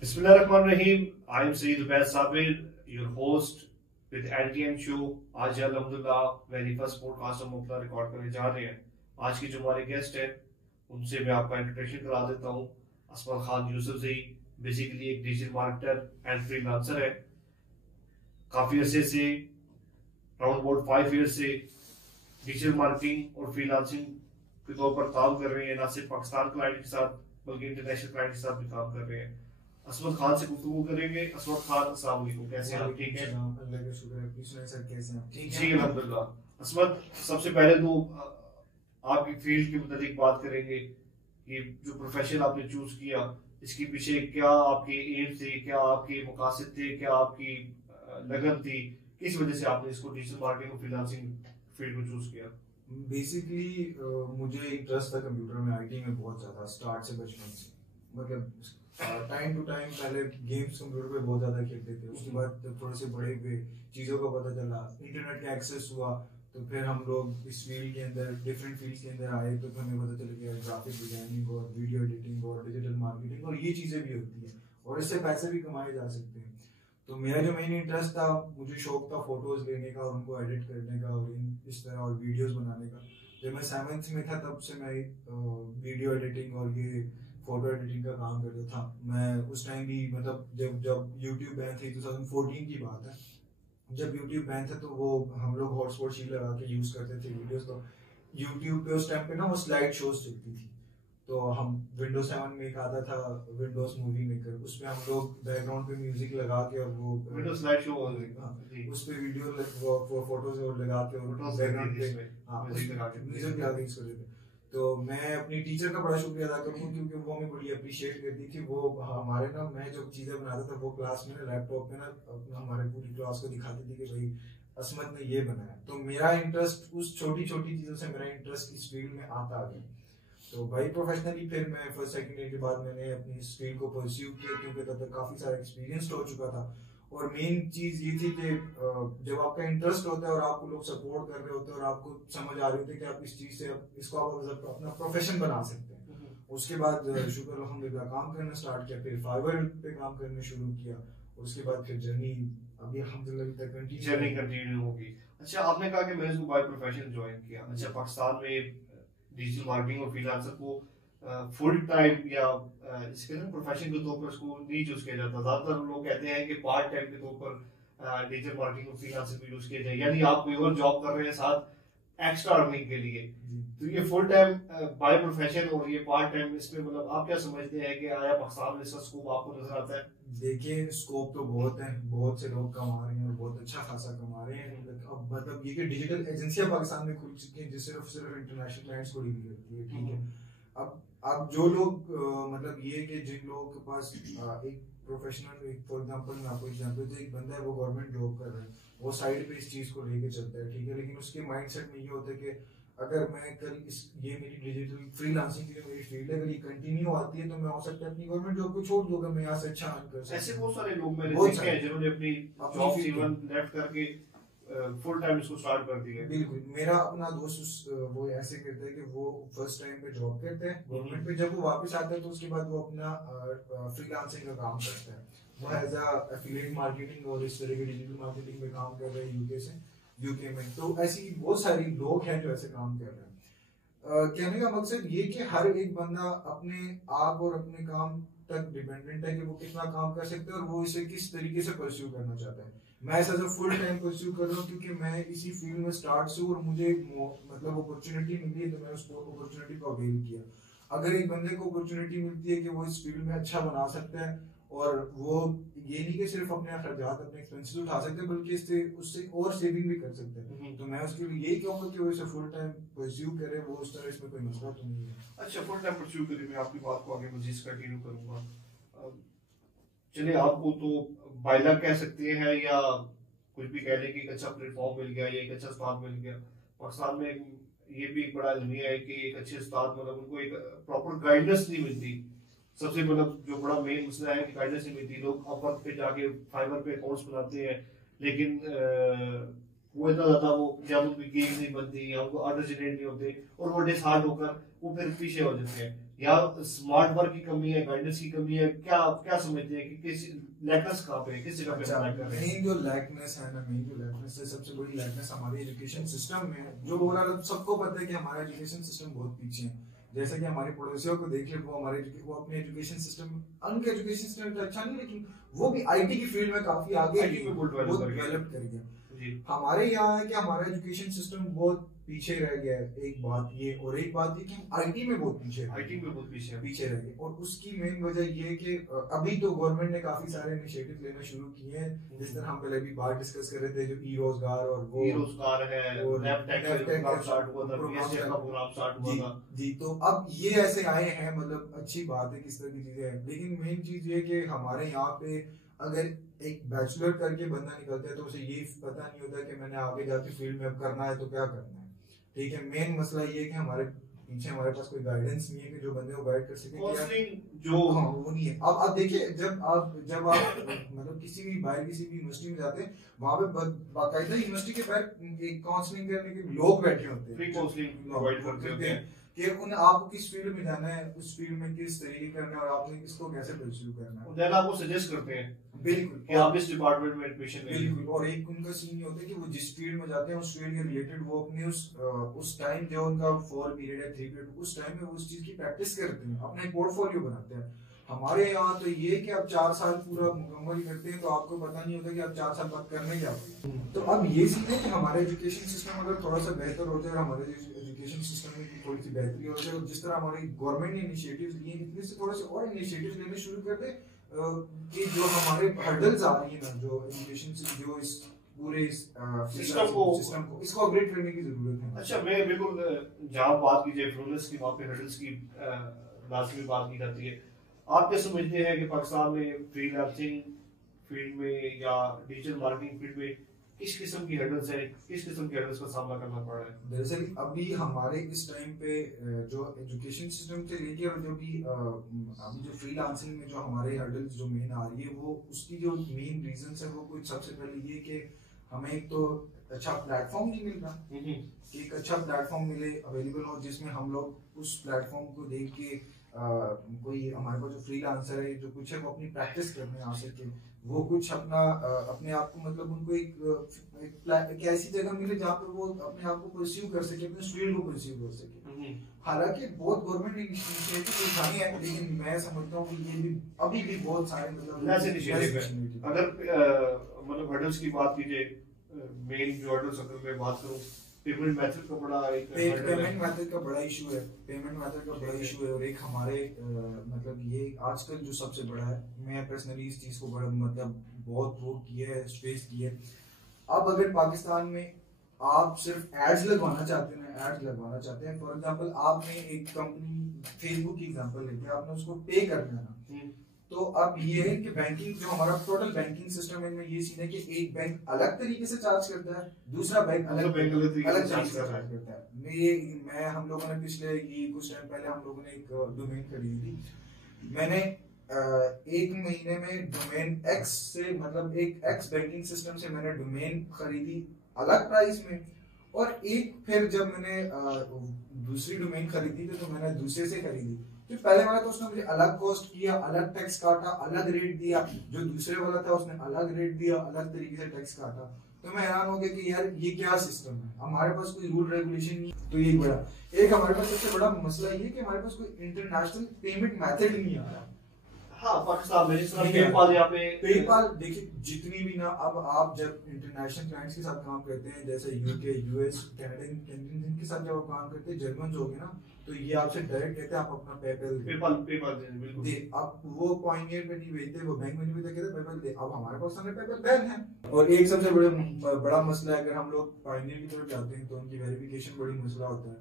बिस्मिल्लाहिर्रहमानिर्रहीम। I am Saeed Ubaid Sabir, your host with LTM show. आज अल्हम्दुलिल्लाह मेरी फर्स्ट पॉडकास्ट हम अपना रिकॉर्ड करने जा रहे हैं। आज की जो हमारे गेस्ट हैं उनसे मैं आपका इंट्रोडक्शन करा देता हूँ। असमत खान यूसुफजई बेसिकली एक डिजिटल मार्केटर एंड फ्रीलांसर है। काफ़ी अरसे से अराउंड अबाउट 5 ईयर से डिजिटल मार्केटिंग और फ्रीलांसिंग के तौर पर काम कर रहे हैं। ना सिर्फ पाकिस्तान क्लाइंट के साथ बल्कि इंटरनेशनल क्लाइंट के साथ भी काम कर रहे हैं। असमत खान से गुफ्तगू करेंगे। असमत खान, अस्सलाम वालेकुम, कैसे हैं आप? ठीक है, अल्लाह का शुक्र है। पूछ रहे सर कैसे हैं? ठीक जी है अल्हम्दुलिल्लाह। असमत, सबसे पहले तो आपकी फील्ड के मुताबिक बात करेंगे कि जो प्रोफेशन आपने चूज किया इसके पीछे क्या आपके एम थे, क्या आपके मकासद थे, क्या आपकी लगन थी, किस वजह से आपने इसको डिजिटल मार्केटिंग और फ्रीलांसिंग फील्ड को चूज किया? बेसिकली मुझे इंटरेस्ट था कंप्यूटर में, आईटी में बहुत ज़्यादा स्टार्ट से, बचपन से। मतलब टाइम टू टाइम पहले गेम्स कंप्यूटर पे बहुत ज़्यादा खेलते थे। उसके बाद थोड़े से बड़े हुए, चीज़ों का पता चला, इंटरनेट का एक्सेस हुआ, तो फिर हम लोग इस फील्ड के अंदर, डिफरेंट फील्ड्स के अंदर आए। तो हमें पता चला कि ग्राफिक डिजाइनिंग और वीडियो एडिटिंग और डिजिटल मार्केटिंग और ये चीज़ें भी होती हैं और इससे पैसे भी कमाए जा सकते हैं। तो मेरा जो मेन इंटरेस्ट था, मुझे शौक था फोटोज लेने का और उनको एडिट करने का और इस तरह और वीडियोस बनाने का। जब मैं 7th में था तब से मैं वीडियो एडिटिंग और ये फोटो एडिटिंग का काम करता था। मैं उस टाइम भी, मतलब जब जब यूट्यूब बैन थी, 2014 की बात है, जब यूट्यूब बैन था तो वो हम लोग हॉटस्पॉट शीट लगा के यूज करते थे वीडियोस। तो यूट्यूब पे उस टाइम पे ना वो स्लाइड शोज चलती थी। तो हम विंडोज 7 में एक आता था विंडोज मूवी मेकर, उसमें हम लोग बैकग्राउंड पे म्यूजिक लगा के और वो विंडोज स्लाइड शो उस पे वीडियो वो फोटोज और लगा के और बैकग्राउंड पे म्यूजिक लगा के यूज करते थे। तो मैं अपनी टीचर का बड़ा शुक्रिया अदा करूँगा क्योंकि वो हमें बड़ी अप्रिशिएट करती थी। वो हमारे ना, मैं जो चीज़ें बनाता था वो क्लास में ना लैपटॉप में ना हमारे पूरी क्लास को दिखाती थी कि भाई असमत ने ये बनाया। तो मेरा इंटरेस्ट उस छोटी छोटी चीज़ों से, मेरा इंटरेस्ट इस फील्ड में आता आ गया। तो भाई प्रोफेशनली फिर मैं फर्स्ट सेकंड ईयर के बाद मैंने अपनी इस फील्ड को परस्यू किया क्योंकि तब तक काफ़ी सारा एक्सपीरियंस हो चुका था। और मेन चीज़ ये थी कि जब आपका इंटरेस्ट होता है और आपको लोग सपोर्ट कर रहे होते हैं और आपको समझ आ रही होती है कि आप इस चीज़ से इसको आप अपना प्रोफेशन बना सकते हैं। उसके बाद शुक्र अल्हम्दुलिल्लाह काम करना स्टार्ट किया, फिर फाइवर पे काम करना शुरू किया। उसके बाद फिर जर्नी अभी अल्हम्दुलिल्लाह कंटिन्यू होगी। अच्छा, आपने कहा कि मैंने इसको बाय प्रोफेशन ज्वाइन किया। अच्छा, पाकिस्तान में डिजिटल मार्केटिंग और फ्रीलांसर को फुल टाइम या इसके ना प्रोफेशन के तौर पर इसको नहीं चूज किया जाता। ज्यादातर लोग कहते हैं कि पार्ट टाइम के तौर पर डिजिटल मार्केटिंग और फ्रीलांसर को यूज किया जाए, यानी आप कोई और जॉब कर रहे हैं साथ एक्स्ट्रा अर्निंग के लिए। तो ये फुल टाइम बाय प्रोफेशन और ये पार्ट टाइम, इसमें मतलब आप क्या समझते हैं कि आया पाकिस्तान में इसका स्कोप आपको नजर आता है? देखिए स्कोप तो बहुत है, बहुत से लोग कमा रहे हैं और बहुत अच्छा खासा कमा रहे हैं। अब मतलब ये कि डिजिटल एजेंसियां पाकिस्तान में खुल चुकी हैं जो सिर्फ इंटरनेशनल क्लाइंट्स को डील करती है, ठीक है। अब जो लोग मतलब ये कि जिन लोगों के पास एक प्रोफेशनल, एक फॉर एग्जांपल मैं आपको एग्जांपल दूं, एक बंदा है वो गवर्नमेंट जॉब कर रहा है, वो साइड पे इस चीज को लेके चलता है, ठीक है। लेकिन उसके माइंडसेट में ये होता है कि अगर मैं कल ये मेरी डिजिटल फ्रीलांसिंग की जो मेरी फील्ड है अगर ये कंटिन्यू आती है तो मैं हो सकता है अपनी गवर्नमेंट जॉब को छोड़ दूंगा, मैं यहाँ से अच्छा अर्न कर सकता हूं। ऐसे बहुत सारे लोग मैंने देखे हैं जिन्होंने अपनी जॉब जीवन लेफ्ट करके फुल टाइम इसको स्टार्ट कर दिया। बिल्कुल, मेरा अपना दोस्त वो ऐसे करता है कि वो फर्स्ट टाइम पे जॉब करते हैं गवर्नमेंट पे, जब वो वापस आता है तो उसके बाद वो अपना फ्रीलांसिंग का काम करता है। वो एज एफिलिएट मार्केटिंग और इस तरह की डिजिटल मार्केटिंग में काम कर रहे हैं यूके में। तो ऐसी बहुत सारी लोग हैं जो ऐसे काम कर रहे हैं। कहने का मकसद ये कि हर एक बंदा अपने आप और अपने काम तक डिपेंडेंट है कि वो कितना काम कर सकते हैं और वो इसे किस तरीके से परस्यू करना चाहता है। मैं ऐसा जो फुल टाइम परस्यू कर रहा हूँ क्योंकि मैं इसी फील्ड में स्टार्ट से और मुझे मतलब अपॉर्चुनिटी मिली है तो मैं उस अपॉर्चुनिटी को अवेल किया। अगर एक बंदे को अपॉर्चुनिटी मिलती है कि वो इस फील्ड में अच्छा बना सकता है और वो ये नहीं कि सिर्फ अपने खर्चात, अपने एक्सपेंसेस उठा सकते हैं बल्कि इससे उससे और सेविंग भी कर सकते हैं, तो मैं उसके लिए यही कहूँगा कि वो इसे फुल टाइम परस्यू करे। वो उस तरह इसमें कोई मसला तो नहीं है। अच्छा, फुल टाइम परस्यू करे, मैं आपकी बात को आगे मजीद कंटिन्यू करूंगा। चलिए, आपको तो बाइला कह सकते हैं या कुछ भी कह लें कि एक अच्छा प्लेटफॉर्म मिल गया या एक अच्छा उस्ताद मिल गया। पाकिस्तान में ये भी एक बड़ा अलमिया है कि एक अच्छे उस्ताद, मतलब उनको एक प्रॉपर गाइडेंस नहीं मिलती। सबसे मतलब जो बड़ा मेन मसला है कि गाइडेंस नहीं मिलती। लोग अपवर्क पे जाके फाइवर पे अकाउंट्स बनाते हैं, लेकिन वो इतना ज्यादा वो जब उनकी गेम नहीं बनती या उनको ऑर्डर जनरेट नहीं होते और वो डिसहार्ट होकर वो फिर पीछे हो जाते हैं। या स्मार्ट वर्क की कमी है, गाइडेंस की कमी है, क्या क्या समझते हैं कि किस लैकनेस कहाँ पे है, किस जगह पे अच्छा, लैक कर रहे हैं? मेन जो लैकनेस है ना, मेन जो लैकनेस है, सबसे बड़ी लैकनेस हमारे एजुकेशन सिस्टम में है। जो ओवरऑल सबको पता है कि हमारा एजुकेशन सिस्टम बहुत पीछे है। जैसे कि हमारे पड़ोसियों को देख ले, वो अपने एजुकेशन सिस्टम, उनका एजुकेशन सिस्टम तो अच्छा नहीं, लेकिन वो भी आईटी की फील्ड में काफी आगे बहुत डेवलप कर गया। हमारे यहाँ है कि हमारा एजुकेशन सिस्टम बहुत पीछे रह गया है, एक बात ये, और एक बात ये कि हम आईटी में बहुत पीछे रह गए। और उसकी मेन वजह ये है कि अभी तो गवर्नमेंट ने काफी सारे इनिशिएटिव लेना शुरू किए हैं, जिस तरह हम पहले भी बात डिस्कस कर रहे थे, जो ई रोजगार और वो ई रोजगार है, प्रोग्राम स्टार्ट हुआ था, पीएसए का प्रोग्राम स्टार्ट हुआ था जी। तो अब ये ऐसे आए हैं, मतलब अच्छी बात है, किस तरह की चीजें हैं, लेकिन मेन चीज ये कि हमारे यहाँ पे अगर एक बैचलर करके बंदा निकलता है तो उसे ये पता नहीं होता कि मैंने आगे जाके फील्ड में अब करना है तो क्या करना है। ठीक है, मेन मसला ये है कि हमारे पीछे हमारे पास कोई गाइडेंस नहीं है कि जो बंदे को गाइड कर सके, जो हाँ वो नहीं है। अब देखिए, जब आप मतलब किसी भी यूनिवर्सिटी में जाते हैं, वहाँ पे बाकायदा यूनिवर्सिटी के बाहर एक काउंसलिंग करने के लोग बैठे होते हैं, फ्री काउंसलिंग प्रोवाइड करते हैं कि आपको किस फील्ड में जाना है, उस फील्ड में किस तरीके करना है और आपने इसको कैसे परस्यू करना है, देन आपको सजेस्ट करते हैं बिल्कुल कि आप इस डिपार्टमेंट में एडमिशन लें। बिल्कुल। और एक उनका सीन ये होता है कि वो जिस फील्ड में जाते हैं उस फील्ड के रिलेटेड वो अपने उस टाइम जो उनका 4 पीरियड है 3 पीरियड, उस टाइम में वो उस चीज की प्रैक्टिस करते हैं, अपना एक पोर्टफोलियो बनाते हैं। हमारे यहाँ तो ये कि आप 4 साल पूरा मुकम्मल करते हैं तो आपको पता नहीं होता कि आप 4 साल बाद करने क्या होते। तो अब ये सीन है कि हमारे एजुकेशन सिस्टम अगर थोड़ा सा बेहतर हो जाए, हमारे एजुकेशन सिस्टम में थोड़ी सी बेहतरी हो जाए, और जिस तरह हमारी गवर्नमेंट ने इनिशिएटिव्स लिए, इतने से थोड़े से और इनिशिएटिव्स लेने शुरू कर दे कि जो हमारे हर्डल्स आ रही है ना, जो एजुकेशन से जो इस पूरे सिस्टम को इसको अपग्रेड करने की जरूरत है। अच्छा, मैं बिल्कुल, जहाँ बात की जाए फ्लोनेस की, वहाँ पे हर्डल्स की लाजमी बात की जाती है। आप क्या समझते हैं कि पाकिस्तान में फ्रीलांसिंग फील्ड में या डिजिटल मार्केटिंग फील्ड में किस किस्म की हर्डल्स है, किस किस्म के हर्डल्स का सामना करना पड़ रहा है? दरअसल अभी हमारे इस टाइम पे जो एजुकेशन सिस्टम से लेके और जो भी अभी जो फ्रीलांसिंग में जो हमारे हर्डल्स जो मेन आ रही है, वो उसकी जो मेन रीजन है वो कुछ सबसे पहले ये कि हमें एक तो अच्छा प्लेटफॉर्म नहीं मिल रहा, एक अच्छा प्लेटफॉर्म मिले अवेलेबल हो जिसमें हम लोग उस प्लेटफॉर्म को देख के कोई हमारे पास जो फ्रीलांसर है जो कुछ है वो अपनी प्रैक्टिस करने आ सके, वो कुछ अपने आप को मतलब उनको एक ऐसी जगह मिले जहाँ पे वो अपने आप को परस्यू कर सके, अपने फील्ड को परस्यू कर सके। हालांकि बहुत गवर्नमेंट इनिशिएटिव उठाए हैं, लेकिन मैं समझता हूँ कि ये भी अभी भी बहुत सारे मतलब अगर मतलब हर्डल्स की बात की जाए, मेन जो हर्डल्स अगर मैं बात करूँ, पेमेंट मेथड का बड़ा इशू है। और एक हमारे मतलब ये आजकल जो सबसे बड़ा है, मैं पर्सनली इस चीज को बड़ा मतलब बहुत वो किया है, स्पेस किया है। अब अगर पाकिस्तान में आप सिर्फ एड्स लगवाना चाहते हैं, फॉर एग्जांपल आपने एक कंपनी फेसबुक की एग्जांपल लेके आपने उसको पे करना है, तो अब ये है कि बैंकिंग जो हमारा टोटल बैंकिंग सिस्टम है, ये सीन है कि एक बैंक अलग तरीके से चार्ज करता है, दूसरा बैंक अलग तरीके से चार्ज करता है। मैं हम लोगों ने पिछले कुछ टाइम पहले हम लोगों ने एक डोमेन खरीदी थी। मैंने 1 महीने में डोमेन एक्स से मतलब एक एक्स बैंकिंग सिस्टम से मैंने डोमेन खरीदी अलग प्राइस में, और एक फिर जब मैंने दूसरी डोमेन खरीदी थी तो मैंने दूसरे से खरीदी। तो पहले वाला तो उसने मुझे अलग कॉस्ट किया, अलग टैक्स काटा, अलग रेट दिया, जो दूसरे वाला था उसने अलग रेट दिया, अलग तरीके से टैक्स काटा। तो मैं हैरान हो गया कि यार ये क्या सिस्टम है, हमारे पास कोई रूल रेगुलेशन नहीं। तो ये बड़ा एक हमारे पास सबसे बड़ा मसला ये कि हमारे पास कोई इंटरनेशनल पेमेंट मेथड नहीं आ रहा। हाँ, पाकिस्तान में पेपाल यहाँ पे पेपाल देखिए जितनी भी ना, अब आप जब इंटरनेशनल क्लाइंट्स के साथ काम करते हैं, जैसे यूके, यूएस, कनाडा, इनके साथ जब आप काम करते हैं, जर्मन हो गए ना, तो ये आपसे डायरेक्ट कहते हैं आप अपना पेपल दे। अब वो पॉइंट पे नहीं भेजते, वो बैंक में नहीं भेजते, कहते पेपल दे। अब हमारे पास सामने पेपल बैन है। और एक सबसे बड़ा मसला है, अगर हम लोग पायनियर की तरफ जाते हैं तो उनकी वेरिफिकेशन बड़ी मसला होता है।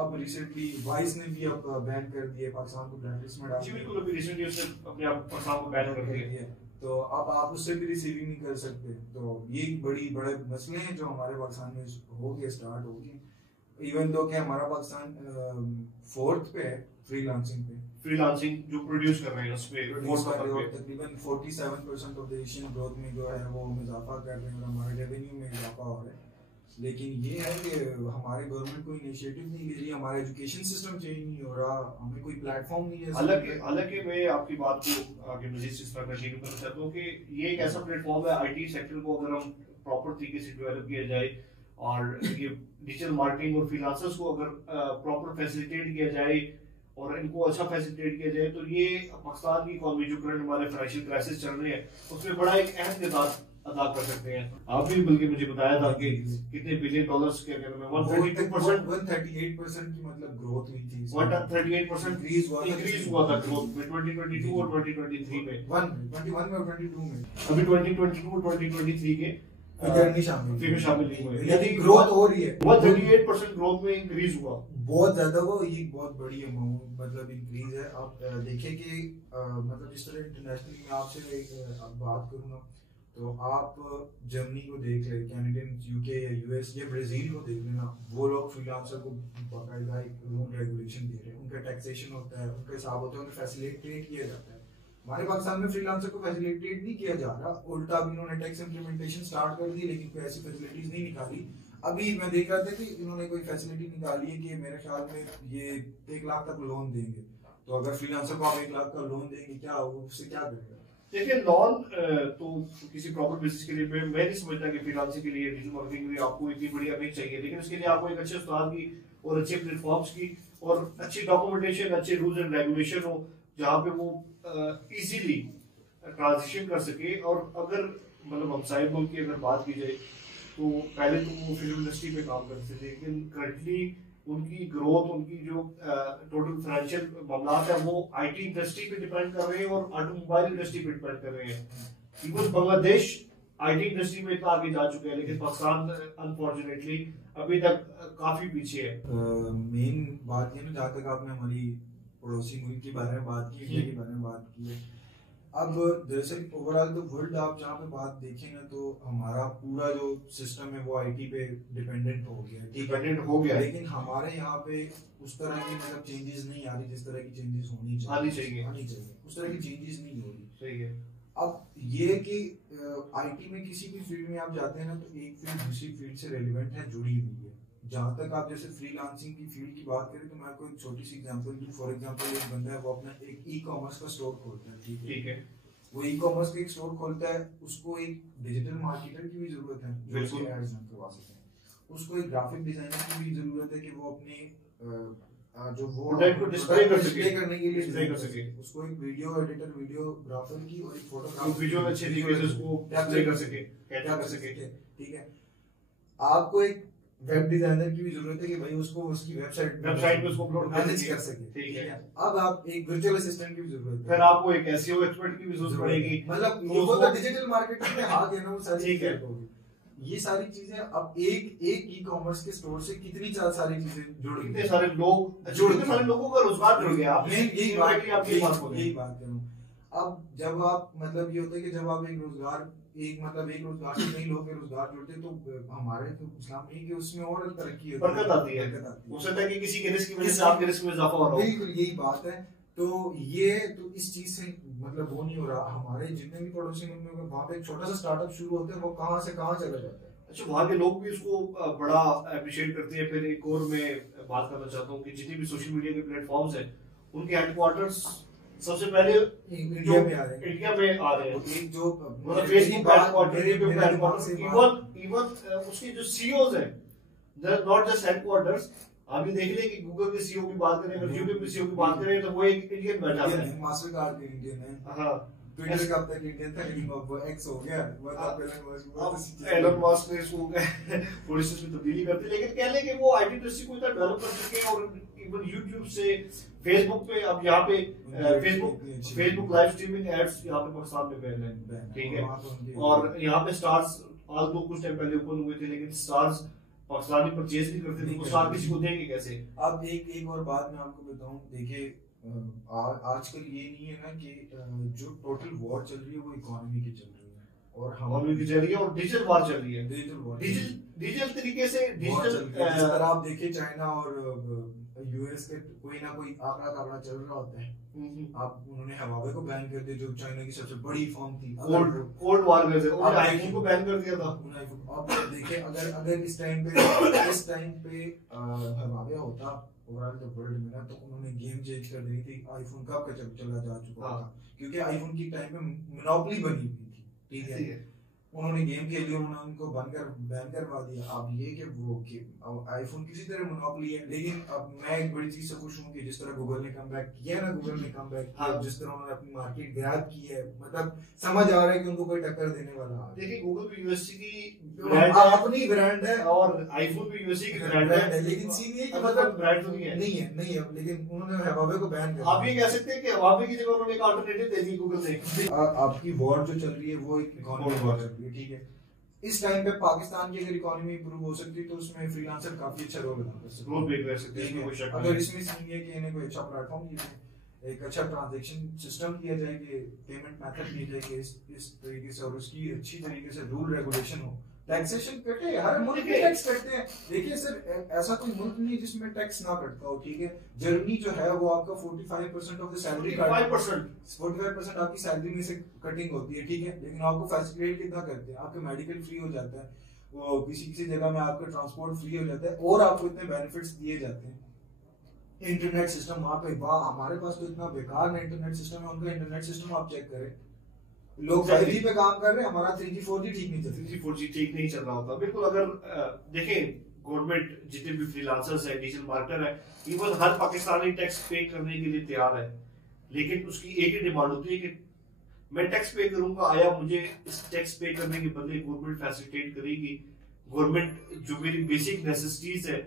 अब रिसेंटली वाइस ने भी अब बैन कर दिया पाकिस्तान को, ब्लैकलिस्ट में डाल दिया। बिल्कुल, अभी रिसेंटली उसने अपने आप पाकिस्तान को बैन कर दिया। तो अब आप उससे भी रिसीविंग नहीं कर सकते। तो ये बड़े मसले हैं जो हमारे पाकिस्तान में स्टार्ट हो गए। इवन दो कि हमारा पाकिस्तान 4th पे है फ्रीलांसिंग जो प्रोड्यूस कर रहे हैं, उस पे तकरीबन 47% ऑफ द एशियन ग्रोथ में जो है वो इजाफा कर रहे हैं और हमारे रेवेन्यू में इजाफा हो रहा है। लेकिन ये है कि हमारे गवर्नमेंट कोई इनिशिएटिव नहीं ले रही, हमारा एजुकेशन सिस्टम चेंज नहीं हो रहा, हमें कोई प्लेटफॉर्म नहीं है। हालांकि मैं आपकी बात को आगे मजीद इस तरह कंटिन्यू करना चाहता हूँ कि ये एक ऐसा प्लेटफॉर्म है, आईटी सेक्टर को अगर हम प्रॉपर तरीके से डेवलप किया जाए और ये डिजिटल मार्केटिंग और फ्रीलांसर्स को अगर प्रॉपर फैसिलिटेट किया जाए और इनको अच्छा फैसिलिटेट किया जाए, तो ये पाकिस्तान की इकॉनमी जो करंट हमारे फाइनेंशियल क्राइसिस चल रहे हैं उसमें बड़ा एक अहम किरदार अदा कर सकते हैं। आपने बल्कि मुझे बताया था कि कितने बिलियन डॉलर्स के अंदर में 138% की मतलब ग्रोथ हुई थी, 138% इंक्रीज हुआ था ग्रोथ में 2022 और 2023 में, 21 में और 22 में। अभी 2022 और 2023 के फिगर शामिल नहीं हुए, यानी ग्रोथ हो रही है। 138% ग्रोथ में इंक्रीज हुआ, बहुत ज्यादा हुआ, ये बहुत बड़ी अमाउंट मतलब इंक्रीज है। आप देखिए कि मतलब जिस तरह इंटरनेशनली मैं आपसे अब बात करूँगा तो आप जर्मनी को देख ले, कैनेडियन, यूके या यूएस या ब्राजील को देख लेना, वो लोग फ्रीलांसर को बाकायदा एक रूल रेगुलेशन दे रहे हैं, उनका टैक्सेशन होता है, उनका हिसाब होता है, उन्हें फैसिलिटेट किया जाता है। हमारे पाकिस्तान में फ्रीलांसर को फैसिलिटेट नहीं किया जा रहा, उल्टा भी इन्होंने टैक्स इंप्लीमेंटेशन स्टार्ट कर दी लेकिन कोई ऐसी फैसिलिटीज नहीं निकाली। अभी मैं देख रहा था कि इन्होंने कोई फैसिलिटी निकाली है कि मेरे ख्याल में ये 1 लाख तक लोन देंगे, तो अगर फ्रीलांसर को आप 1 लाख का लोन देंगे, क्या उससे क्या करेगा? देखिए लोन तो किसी प्रॉपर बिजनेस के लिए मैं नहीं समझता कि फ्रीलांसिंग के लिए, डिजिटल मार्केटिंग के लिए आपको इतनी बड़ी अर्निंग चाहिए, लेकिन उसके लिए आपको एक अच्छे उस्ताद की और अच्छे प्लेटफॉर्म्स की और अच्छी डॉक्यूमेंटेशन, अच्छे रूल्स एंड रेगुलेशन हो जहाँ पे वो इजीली ट्रांजिशन कर सके। और अगर मतलब हमसाये मुल्क की अगर बात की जाए तो पहले तो वो फिल्म इंडस्ट्री पे काम करते थे, लेकिन करंटली उनकी ग्रोथ, उनकी जो टोटल फाइनेंशियल मामला है वो आईटी इंडस्ट्री पे डिपेंड कर रहे हैं और ऑटोमोबाइल इंडस्ट्री पे डिपेंड कर रहे हैं। इवन बांग्लादेश आईटी इंडस्ट्री में इतना आगे जा चुका है, लेकिन पाकिस्तान अनफॉर्चुनेटली अभी तक काफी पीछे है। मेन बात ये ना, जहाँ तक आपने हमारी पड़ोसी मुल्क के बारे में बात की, इंडिया के बारे में बात की है, अब दरअसल ओवरऑल तो वर्ल्ड आप जहाँ पे बात देखें ना तो हमारा पूरा जो सिस्टम है वो आईटी पे डिपेंडेंट हो गया, लेकिन हमारे यहाँ पे उस तरह की मतलब चेंजेस नहीं आ रही जिस तरह की चेंजेस होनी चाहिए, उस तरह की चेंजेस नहीं हो रही। सही है। अब ये कि आईटी में किसी भी फील्ड में आप जाते हैं ना तो एक फील्ड दूसरी फील्ड से रेलिवेंट है, जुड़ी हुई है। जहाँ तक आप जैसे फ्रीलांसिंग की फील्ड की बात करें तो मैं आपको एक छोटी सी एग्जांपल दूं। फॉर एग्जांपल एक बंदा है वो अपना एक ई कॉमर्स का स्टोर खोलता है, ठीक है, वो ई कॉमर्स का एक स्टोर खोलता है, उसको एक डिजिटल मार्केटर की भी जरूरत है जो उसके एड्स रन करवा सके, उसको एक ग्राफिक डिजाइनर की भी जरूरत है कि वो अपने जो वो प्रोडक्ट को डिस्प्ले करने के लिए डिजाइन कर सके, उसको एक वीडियो एडिटर, वीडियोग्राफर की और एक फोटोग्राफर विजुअल अच्छे तरीके से उसको कैप्चर कर सके, ठीक है। आपको एक वेब डिजाइनर की भी जरूरत है कि भाई उसको उसकी वेबसाइट पे उसको अपलोड मैनेज कर सके, ठीक है। अब आप एक वर्चुअल असिस्टेंट की भी जरूरत है, फिर आपको एक एसईओ एक्सपर्ट की भी जरूरत पड़ेगी, मतलब वो तो डिजिटल मार्केटिंग में आ गया ना, वो सारी चीजें होगी। ये सारी चीजें अब एक ई कॉमर्स के स्टोर से कितनी सारी चीजें जुड़ गई, कितने सारे लोगों का रोजगार जुड़ गया। यही बात कर रहा हूँ। अब जब आप मतलब ये होता है कि जब आप एक रोजगार से कई लोग के रोजगार जुड़ते हैं तो हमारे तो इस्लाम में कि उसमें और तरक्की होती है, बरकत आती है। हो सकता है कि किसी के रिस्क की वजह से आपके रिस्क में इजाफा हो रहा हो। बिल्कुल यही बात है। तो ये तो इस चीज से मतलब वो नहीं हो रहा। हमारे जितने भी पड़ोसी मुल्क में वहाँ पे एक छोटा सा स्टार्टअप शुरू होता है, वो कहाँ से कहाँ चला जाता है। अच्छा, वहाँ के लोग भी इसको बड़ा अप्रिशिएट करते हैं। फिर एक और मैं बात करना चाहता हूँ कि जितने भी सोशल मीडिया के प्लेटफॉर्म्स हैं उनके हेडक्वार्टर्स सबसे पहले इंडिया में आ रहे हैं। एक जो फेसबुक हेडक्वार्टर्स, इवन उसके जो सीईओज हैं, नॉट जस्ट हेडक्वार्टर्स। अभी देख ले कि गूगल के सीईओ की बात करें, अगर यूट्यूब के सीईओ की बात करें तो वो एक इंडियन बैठा है, मास्टर कार्ड के इंडियन है। हाँ, ट्विटर का अब तक इंडियन था लेकिन अब वो एक्स हो गया। एलन मस्क ने इसको पॉलिसीज में तब्दीली कर दी, लेकिन कह लें कि वो आईटी इंडस्ट्री को इतना डेवलप कर चुके हैं। और इवन यूट्यूब से फेसबुक पे, अब यहाँ पे फेसबुक लाइव स्ट्रीमिंग एड्स यहाँ पे पाकिस्तान में बैन है, ठीक है। और यहाँ पे स्टार्स आल्दो कुछ टाइम पहले ओपन हुए थे, लेकिन स्टार्स पाकिस्तानी परचेज नहीं करते थे, वो स्टार किसी को देंगे कैसे। अब एक और बात मैं आपको बताऊं, देखिए आजकल ये नहीं है ना कि जो टोटल वॉर चल रही है वो इकोनॉमी की चल रही है और इकोनॉमी की चल रही है और डिजिटल वॉर चल रही है। डिजिटल तरीके से अगर आप देखिए चाइना और यूएस के कोई ना कोई आंकड़ा चल रहा होता है, आप उन्होंने हवावे को बैन कर दिया जो चाइना की सबसे बड़ी फर्म थी, कोल्ड वार में से उन्होंने आईफोन को बैन कर दिया था। आप देखिए अगर इस टाइम पे हवावे होता ओवरऑल द वर्ल्ड में ना, तो उन्होंने गेम चेंज कर दी थी, आईफोन कब का चला जा चुका था, क्योंकि आईफोन की टाइम पे मोनोपोली बनी हुई थी, ठीक है। उन्होंने गेम खेली, उन्होंने उनको बैन करवा दिया। अब ये कि वो कि आईफोन किसी तरह मोनोपोली है, लेकिन अब मैं एक बड़ी चीज से खुश हूँ कि जिस तरह गूगल ने कम बैक किया ना, गूगल ने कम बैक किया, जिस तरह उन्होंने अपनी मार्केट ग्रैब की है, मतलब समझ आ रहा है कि उनको कोई टक्कर देने वाला है। देखिए गूगल भी यूएससी की अपनी ब्रांड है और आईफोन भी यूएससी की ब्रांड है, लेकिन सीन ये कि मतलब ब्रांड तो नहीं है, लेकिन उन्होंने हवावे को बैन कर। आप ये कह सकते हैं कि हवावे की जगह उन्होंने एक अल्टरनेटिव दे दी गूगल से। आपकी वॉर जो चल रही है वो एक इकोनॉमिक वॉर चल रही है, ठीक है। इस टाइम पे पाकिस्तान की अगर इकोनॉमी इंप्रूव हो सकती है तो उसमें फ्रीलांसर काफी अच्छा रोल अदा कर सकते हैं। अगर इसमें सीन है कि इन्हें कोई अच्छा प्लेटफॉर्म दिया जाए, एक अच्छा ट्रांजैक्शन सिस्टम दिया जाए, कि पेमेंट मेथड दिया जाए कि इस तरीके से, और उसकी अच्छी तरीके से रूल रेगुलेशन हो, टैक्सेशन कटे, हर मुल्क में टैक्स कटते हैं। देखिए सर, ऐसा कोई मुल्क नहीं है जिसमें टैक्स ना कटता हो, ठीक है। जर्मनी जो है वो आपका 45% ऑफ द सैलरी, 45% आपकी सैलरी में से कटिंग होती है, ठीक है। लेकिन आपको फैसिलिटेट कितना करते हैं, आपका मेडिकल फ्री हो जाता है, वो किसी जगह में आपका ट्रांसपोर्ट फ्री हो जाता है, और आपको इतने बेनिफिट्स दिए जाते हैं। इंटरनेट सिस्टम वहाँ पे, वाह, हमारे पास तो इतना बेकार इंटरनेट सिस्टम है, उनका इंटरनेट सिस्टम आप चेक करें, लोग 5G पे काम कर रहे हैं, हमारा 3G 4G ठीक नहीं चल रहा, 3G 4G ठीक नहीं चल रहा होता। बिल्कुल, अगर देखें गवर्नमेंट जितने भी फ्रीलांसर्स है, डिजिटल मार्केटर है, इवन हर पाकिस्तानी टैक्स पे करने के लिए तैयार है, लेकिन उसकी एक ही डिमांड होती है कि मैं टैक्स पे करूंगा, आया मुझे इस टैक्स पे करने के बदले गवर्नमेंट फैसिलिटेट करेगी, गवर्नमेंट जो मेरी बेसिक नेसेसिटीज है,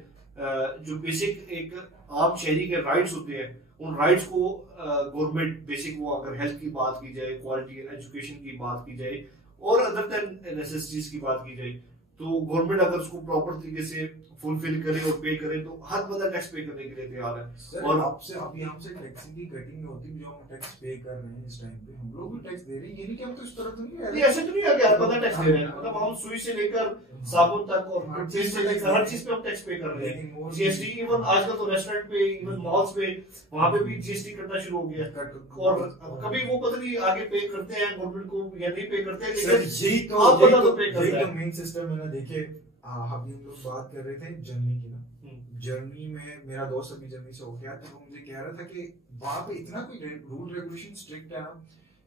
जो बेसिक एक आम शहरी के राइट्स होते हैं, उन राइट्स को गवर्नमेंट बेसिक, वो अगर हेल्थ की बात की जाए, क्वालिटी एजुकेशन की बात की जाए, और अदर देन नेसेसिटीज की बात की जाए, तो गवर्नमेंट अगर उसको प्रॉपर तरीके से फुलफिल करे और पे करे तो हर बंदा टैक्स पे करने के लिए तैयार है। और आपसे अभी हमसे टैक्स की कटिंग होती है, जो हम टैक्स पे कर रहे हैं इस टाइम पे, हम लोग भी टैक्स दे रहे हैं, ये नहीं कि हम तो इस तरह तो नहीं है, ऐसे तो नहीं है कि हर बंदा टैक्स दे रहे हैं, मतलब हम सुई से लेकर साबुन तक और टूथपेस्ट से लेकर हर चीज पे हम टैक्स पे कर रहे हैं। जीएसटी इवन आजकल तो रेस्टोरेंट पे, इवन मॉल्स पे, वहां पे भी जीएसटी कटना शुरू हो गया, और कभी वो पता नहीं आगे पे करते हैं गवर्नमेंट को या नहीं पे करते हैं, लेकिन यही तो मेन सिस्टम है ना। देखिए हम लोग बात कर रहे थे जर्मनी की ना, जर्मनी में मेरा दोस्त अभी जर्मनी से हो गया, तो वो मुझे कह रहा था कि वहां पे इतना कोई रूल रेगुलेशन स्ट्रिक्ट है ना,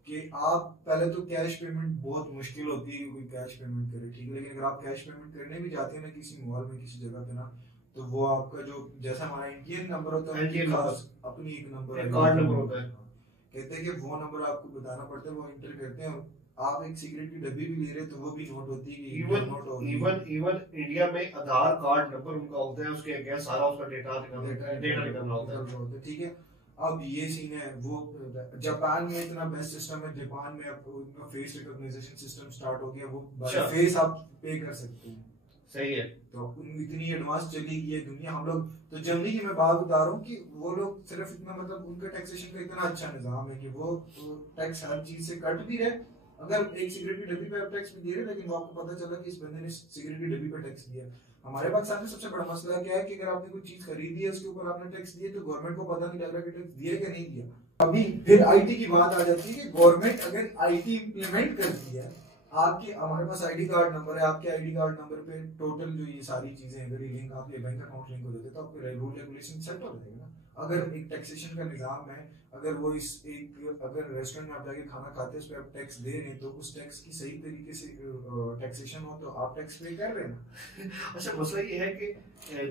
कि आप पहले तो कैश पेमेंट बहुत मुश्किल होती है, कोई कैश पेमेंट करे, ठीक है। लेकिन अगर आप कैश पेमेंट करने भी जाते हैं ना किसी मॉल में, किसी जगह पे ना, तो वो आपका जो जैसा हमारा इंडियन नंबर होता है, अपनी एक नंबर, कार्ड नंबर होता है, कहते हैं कि वो नंबर आपको बताना पड़ता है, वो एंटर करते हैं। आप एक सिगरेट की डब्बी भी ले रहे तो वो भी नोट होती है, इवन इंडिया में आधार कार्ड नंबर उनका होता है, उसके अगेंस्ट सारा उसका डेटा निकलना होता है, ठीक है। अब ये सीन है, वो जापान में इतना बेस्ट सिस्टम है, जापान में अब उनका फेस रिकॉग्निशन सिस्टम स्टार्ट हो गया, वो बाय फेस आप पे कर सकते हैं, सही है। तो इतनी एडवांस चली गई है दुनिया। हम लोग तो जर्मनी की मैं बात बता रहा हूँ कि वो लोग सिर्फ इतना, मतलब उनका टैक्सेशन का इतना अच्छा निजाम है कि वो टैक्स हर चीज से कट भी रहे। अगर एक सिगरेट की डब्बी पे आप टैक्स भी दे रहे, लेकिन वो आपको पता चला कि इस बंदे ने सिगरेट की डब्बी पे टैक्स दिया। हमारे पाकिस्तान में सबसे बड़ा मसला क्या है कि अगर आपने कोई चीज खरीदी है, उसके ऊपर आपने टैक्स दिया, तो गवर्नमेंट को पता नहीं लग रहा कि टैक्स दिया कि नहीं दिया। अभी फिर आईटी की बात आ जाती है कि गवर्नमेंट अगर आईटी इम्प्लीमेंट करती है, आपके हमारे पास आईडी कार्ड नंबर है, आपके आईडी कार्ड नंबर पे टोटल जो ये सारी चीजें अगर ये लिंक, आपके बैंक अकाउंट लिंक हो जाते तो आपके रूल रेगुलेशन सेट हो जाएगा ना। अगर एक टैक्सेशन का निजाम है, अगर वो इस एक अगर रेस्टोरेंट में आप जाके खाना खाते हैं, उस पर आप टैक्स दे रहे हैं, तो उस टैक्स की सही तरीके से टैक्सेशन हो तो आप टैक्स पे कर रहे हैं ना। अच्छा, मसला ये है कि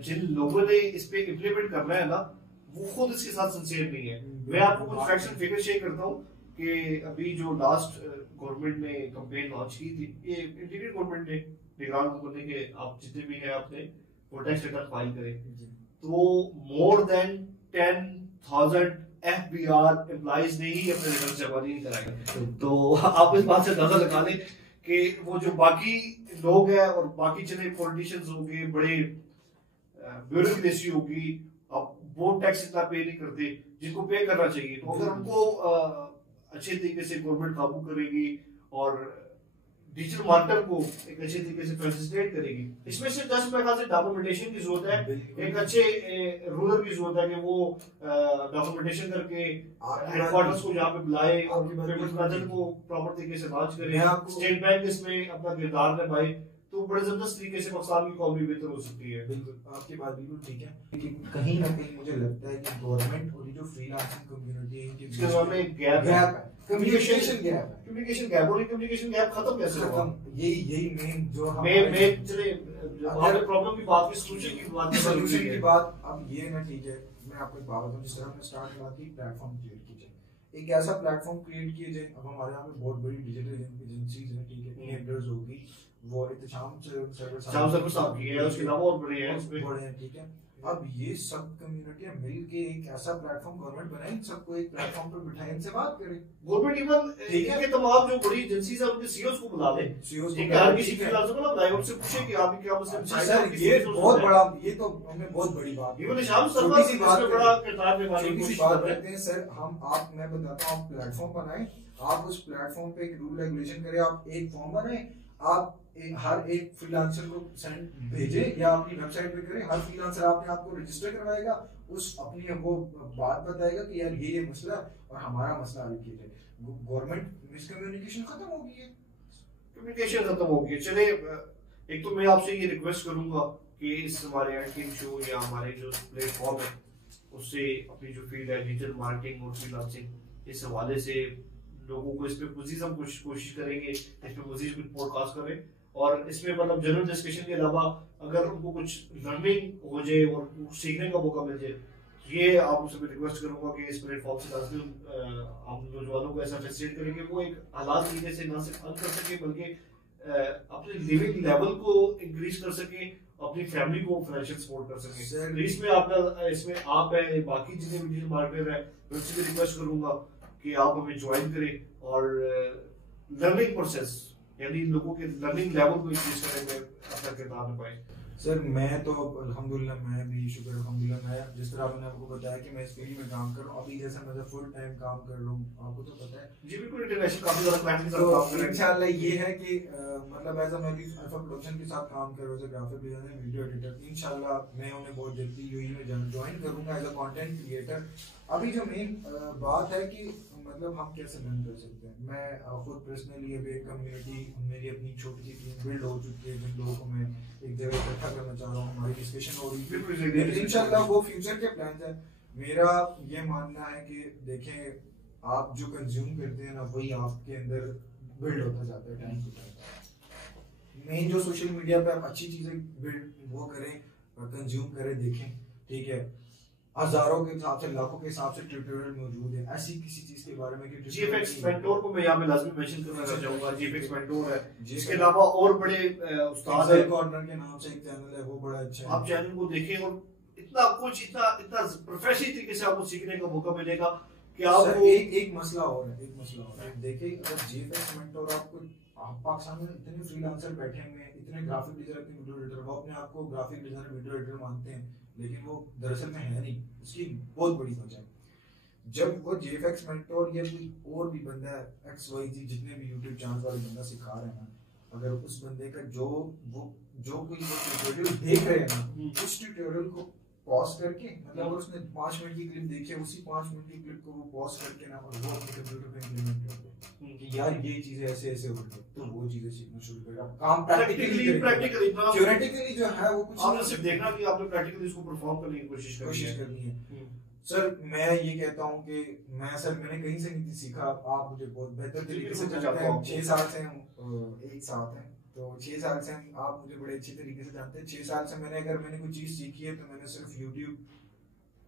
जिन लोगों ने इस पे इम्प्लीमेंट करना है ना, वो खुद इसके साथ सिंसियर नहीं है। मैं आपको कुछ फैक्ट्स एंड फिगर शेयर करता हूँ कि अभी जो लास्ट गवर्नमेंट ने कैंपेन लॉन्च की थी, ये इंटीरियर गवर्नमेंट ने निगरान करने के, आप जितने भी हैं आपने वो टैक्स रिटर्न फाइल करें, तो मोर देन 10,000 FBR एम्प्लॉइज ने ही अपने रिटर्न जमा नहीं कराए। तो आप इस बात से अंदाजा लगा लें कि वो जो बाकी लोग हैं और बाकी चले पॉलिटिशियंस हो गए, बड़े ब्यूरोक्रेसी होगी, अब वो टैक्स इतना पे नहीं करते जिनको पे करना चाहिए। तो अगर उनको अच्छे तरीके से गवर्नमेंट काबू करेगी और डिजिटल मार्केटर को एक अच्छे तरीके से फैसिलिटेट करेगी। इसमें से 10 मेरे ख्याल से डॉक्यूमेंटेशन की जरूरत है, एक अच्छे रूलर की जरूरत है कि वो डॉक्यूमेंटेशन करके हेडक्वार्टर्स को जहाँ पे बुलाए और पेमेंट मेथड को प्रॉपर तरीके से लॉन्च करे। स्टेट बैंक इसमें अपना किरदार निभाए तो बड़े जबरदस्त तरीके से पाकिस्तान की इकॉनमी बेहतर हो सकती है। बिल्कुल, आपकी बात बिल्कुल ठीक है, लेकिन कहीं ना कहीं मुझे लगता है कि गवर्नमेंट और ये जो फ्रीलांसिंग कम्युनिटी है इनके बीच में गैप है, कम्युनिकेशन गैप है, कम्युनिकेशन गैप। और ये कम्युनिकेशन गैप खत्म कैसे होगा? यही मेन जो हमारे चले हमारे प्रॉब्लम की बात की सॉल्यूशन की बात अब ये ना, ठीक है मैं आपको एक बात बताऊं, जिस तरह हमने स्टार्ट किया कि प्लेटफॉर्म क्रिएट कीजिए, एक ऐसा प्लेटफॉर्म क्रिएट किए जाए। अब हमारे यहाँ पे बहुत बड़ी डिजिटल एजेंसीज हैं, ठीक है, इनेबलर्स होगी, वो इत्तेशाम सर्वर साहब की है, उसके अलावा और बड़े हैं, ठीक है। अब ये सब कम्युनिटियां मिलके एक ऐसा प्लेटफॉर्म गवर्नमेंट बनाए, सबको एक प्लेटफॉर्म पर बिठाए, इनसे बात करें। गवर्नमेंट इवन इनके तमाम जो बड़ी एजेंसीज है उनके सीईओज को बुला ले, सीईओज को हर किसी फ्रीलांसर को ना बुलाए, उनसे पूछे कि आपकी क्या मसला है। सर ये बहुत बड़ा, ये तो हमें बहुत बड़ी बात है। इवन शाम सर्वर से बड़ा किरदार निभाने की कोशिश बात करते हैं। सर हम आप मैं बताता हूं, आप प्लेटफॉर्म बनाएं, आप उस प्लेटफॉर्म पे एक रूल रेगुलेशन करें, आप एक फॉर्म बनाएं, आप हर एक फ्रीलांसर को सेंड भेजे या अपनी वेबसाइट पे करें, हर फ्रीलांसर अपने आप को रजिस्टर करवाएगा, उस अपनी वो बात बताएगा कि यार ये मसला और हमारा मसला हल किया जाए। गवर्नमेंट मिसकम्युनिकेशन खत्म हो गई है, कम्युनिकेशन खत्म हो गई है। चले एक तो मैं आपसे ये रिक्वेस्ट करूंगा कि इस हमारे एंटीम शो या हमारे जो प्लेटफॉर्म है उससे अपनी जो फील्ड है डिजिटल मार्केटिंग और फ्रीलांसिंग, इस हवाले से लोगों को इस पे मजीद हम कोशिश करेंगे, इस पे मजीद कुछ पॉडकास्ट करें और इसमें मतलब जनरल डिस्कशन के अलावा अगर उनको कुछ लर्निंग हो जाए और सीखने का मौका मिल जाए, ये आप उनसे रिक्वेस्ट करूंगा कि इस प्लेटफॉर्म से हम नौजवानों को ऐसा फैसिलिटेट करेंगे वो एक हालात तरीके से ना सिर्फ हल कर सके बल्कि अपने लिविंग लेवल को इंक्रीज कर सके, अपनी फैमिली को फाइनेंशियल सपोर्ट कर सके। इसमें आपका इसमें आप है, बाकी जितने भी डिजिटल मार्केटर है उनसे भी रिक्वेस्ट करूंगा कि आप हमें ज्वाइन करें और लर्निंग प्रोसेस यानी लोगों के लर्निंग लेवल को इंक्रीज करने में अपना किरदार निभाएं। सर मैं तो अल्हम्दुलिल्लाह, मैं भी शुक्र अल्हम्दुलिल्लाह, मैं जिस तरह मैंने आपको बताया कि मैं इस फील्ड में काम कर रहा हूँ, अभी जैसे मैं फुल टाइम काम कर रहा हूँ, आपको तो पता है जी बिल्कुल, इंटरनेशनल काफी ज्यादा क्लाइंट के साथ काम कर रहे हैं। इंशाल्लाह ये है कि मतलब ऐसा मैं भी अल्फा प्रोडक्शन के साथ काम कर रहा हूँ, ग्राफिक डिजाइनर, वीडियो एडिटर। इंशाल्लाह मैं उन्हें बहुत जल्दी यूएई में ज्वाइन करूंगा एज अ कंटेंट क्रिएटर। अभी जो मेन बात है कि मतलब हम कैसे लर्न कर सकते हैं, मैं खुद पर्सनली अभी एक कम्युनिटी, मेरी अपनी छोटी सी टीम बिल्ड हो चुकी है, जिन लोगों को मैं एक जगह इकट्ठा करना चाह रहा हूँ, हमारी डिस्कशन हो रही है, इंशाल्लाह वो फ्यूचर के प्लान है। मेरा ये मानना है कि देखें आप जो कंज्यूम करते हैं ना वही आपके अंदर बिल्ड होता जाता है टाइम टू टाइम। मेन जो सोशल मीडिया पे आप अच्छी चीजें बिल्ड वो करें, कंज्यूम करें, देखें, ठीक है, हजारों के हिसाब से लाखों के हिसाब से ट्यूटोरियल मौजूद है ऐसी किसी चीज के बारे में कि जीएफएक्स मेंटोर को मैं यहाँ पे लाजमी मेंशन करना चाहूंगा। जीएफएक्स मेंटोर है, जिसके अलावा और बड़े उस्ताद है, कॉर्नर के नाम से एक चैनल है, वो बड़ा अच्छा है, आप चैनल को देखें और इतना कुछ इतना प्रोफेशनल तरीके से आपको सीखने का मौका मिलेगा कि आपको एक मसला और है, देखिए अगर जीएफएक्स मेंटोर आपको पाकिस्तान में इतने फ्रीलांसर बैठे हुए हैं, इतने ग्राफिक डिजाइनर, वीडियो एडिटर, वो अपने आप को ग्राफिक डिजाइनर, वीडियो एडिटर मानते हैं, लेकिन वो दरअसल में है नहीं। उसकी बहुत बड़ी वजह है, जब वो जीएफएक्स मेंटोर या कोई और भी बंदा है XYZ जितने भी यूट्यूब चैनल वाले बंदा सिखा रहे हैं ना, अगर उस बंदे का जो कोई ट्यूटोरियल देख रहे हैं ना, उस ट्यूटोरियल को पॉज करके, मतलब अगर उसने 5 मिनट की क्लिप देखी है, उसी 5 मिनट की क्लिप को वो पॉज करके ना और वो अपने कंप्यूटर पे इंप्लीमेंट कर दे कि यार ये चीजें ऐसे ऐसे होती है, तो वो चीजें सीखना शुरू करेगा। काम प्रैक्टिकली थ्योरेटिकली जो है वो कुछ आपने सिर्फ देखना कि आपने प्रैक्टिकली इसको परफॉर्म करने की कोशिश करनी है। सर मैं ये कहता हूँ कि मैंने कहीं से नहीं सीखा, आप मुझे बहुत बेहतर तरीके से जानते हैं, 6 साल से हम एक साथ हैं, तो 6 साल से आप मुझे बड़े अच्छे तरीके से जानते हैं। 6 साल से मैंने कोई चीज सीखी है तो मैंने सिर्फ यूट्यूब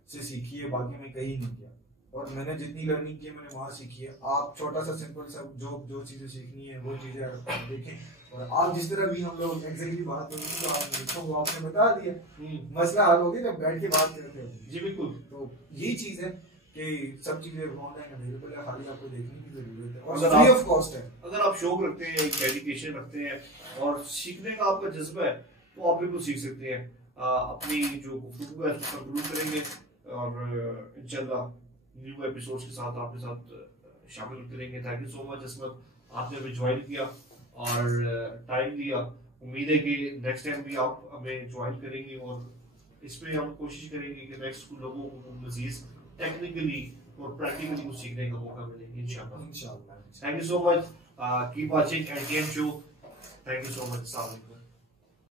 से सीखी है, बाकी मैं कहीं नहीं किया, और मैंने जितनी लर्निंग की है मैंने वहाँ सीखी है। आप छोटा सा सिंपल सा जो चीजें सीखनी है वो चीजें आप देखें, और आप जिस तरह भी हम लोग एग्जैक्टली बात करें तो आप देखो वो आपने बता दिया, मसला हल हो गया जब बैठ के बात करते हैं। जी बिल्कुल, तो यही चीज है कि सब चीजें ऑनलाइन अवेलेबल है, खाली आपको देखने की जरूरत है और फ्री ऑफ कॉस्ट है। अगर आप शौक रखते हैं, डेडिकेशन रखते हैं और सीखने का आपका जज्बा है तो आप बिल्कुल सीख सकते हैं। अपनी जो गुफ्तगू है उसको कंक्लूड करेंगे और इंशाल्लाह न्यू एपिसोड्स के साथ आपके साथ शामिल होते रहेंगे। थैंक यू सो मच इसमें आपने हमें ज्वाइन किया और टाइम दिया। उम्मीद है कि नेक्स्ट टाइम भी आप हमें ज्वाइन करेंगे और इसमें हम कोशिश करेंगे कि नेक्स्ट लोगों को मजीद टेक्निकली और प्रैक्टिकली कुछ सीखने का मौका मिले इंशाल्लाह। Thank you so much, keep watching ad game show. Thank you so much.